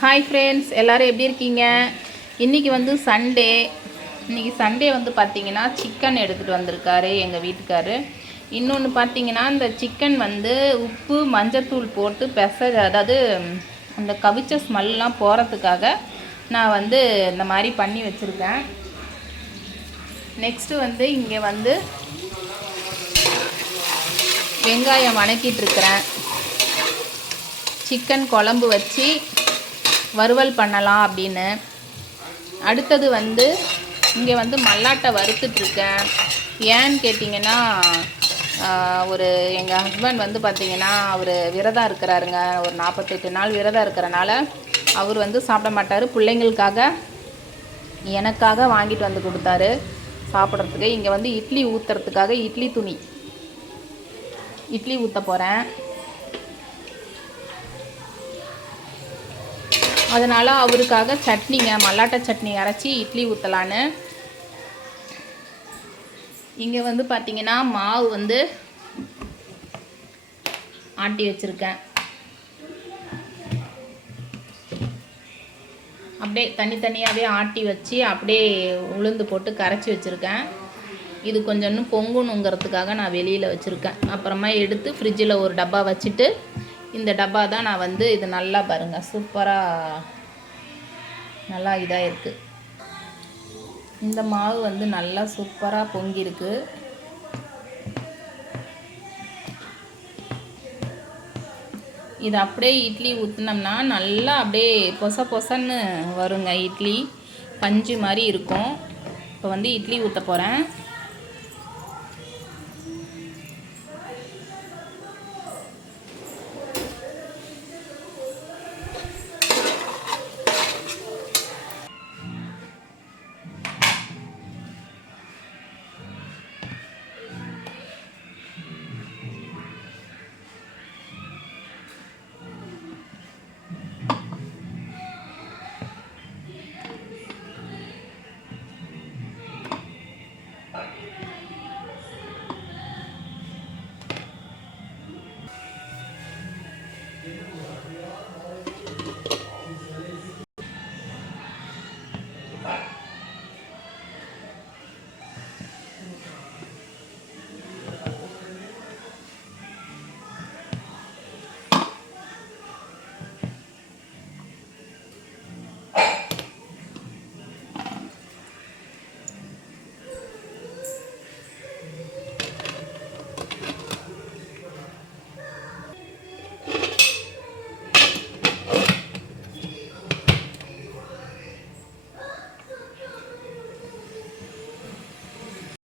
Hi friends எல்லோரும் எப்படி இருக்கீங்க? இன்றைக்கி வந்து சண்டே இன்றைக்கி சண்டே வந்து பார்த்தீங்கன்னா சிக்கன் எடுத்துகிட்டு வந்திருக்காரு எங்கள் வீட்டுக்காரு. இன்னொன்று பார்த்தீங்கன்னா இந்த சிக்கன் வந்து உப்பு மஞ்சத்தூள் போட்டு பெச அதாவது அந்த கவிச்ச ஸ்மெல்லாம் போகிறதுக்காக நான் வந்து இந்த மாதிரி பண்ணி வச்சுருக்கேன். நெக்ஸ்ட்டு வந்து இங்கே வந்து வெங்காயம் வணக்கிட்டு இருக்கிறேன். சிக்கன் குழம்பு வச்சு வறுவல் பண்ணலாம் அப்படின்னு. அடுத்தது வந்து இங்கே வந்து மல்லாட்டை வறுத்துட்ருக்கேன் ஏன்னு கேட்டிங்கன்னா ஒரு எங்கள் ஹஸ்பண்ட் வந்து பார்த்திங்கன்னா அவர் விரதம் இருக்கிறாருங்க. ஒரு நாற்பத்தெட்டு நாள் விரதம் இருக்கிறனால அவர் வந்து சாப்பிட மாட்டார். பிள்ளைங்களுக்காக எனக்காக வாங்கிட்டு வந்து கொடுத்தாரு. சாப்பிட்றதுக்கு. இங்கே வந்து இட்லி ஊற்றுறதுக்காக இட்லி துணி. இட்லி ஊற்ற போகிறேன் அதனால் அவருக்காக சட்னிங்க மல்லாட்டை சட்னி அரைச்சி இட்லி ஊற்றலான்னு இங்கே வந்து பார்த்தீங்கன்னா மாவு வந்து ஆட்டி வச்சுருக்கேன். அப்படியே தனித்தனியாகவே ஆட்டி வச்சு அப்படியே உளுந்து போட்டு கரைச்சி வச்சுருக்கேன். இது கொஞ்சம் இன்னும் பொங்கணுங்கிறதுக்காக நான் வெளியில் வச்சுருக்கேன். அப்புறமா எடுத்து ஃப்ரிட்ஜில் ஒரு டப்பா வச்சுட்டு இந்த டப்பா தான் நான் வந்து இது நல்லா பாருங்கள் சூப்பராக நல்லா இதாக இருக்குது இந்த மாவு வந்து நல்லா சூப்பராக பொங்கியிருக்கு. இது அப்படியே இட்லி ஊற்றினோம்னா நல்லா அப்படியே பொச பொசன்னு வருங்க இட்லி. பஞ்சு மாதிரி இருக்கும். இப்போ வந்து இட்லி ஊற்ற போகிறேன்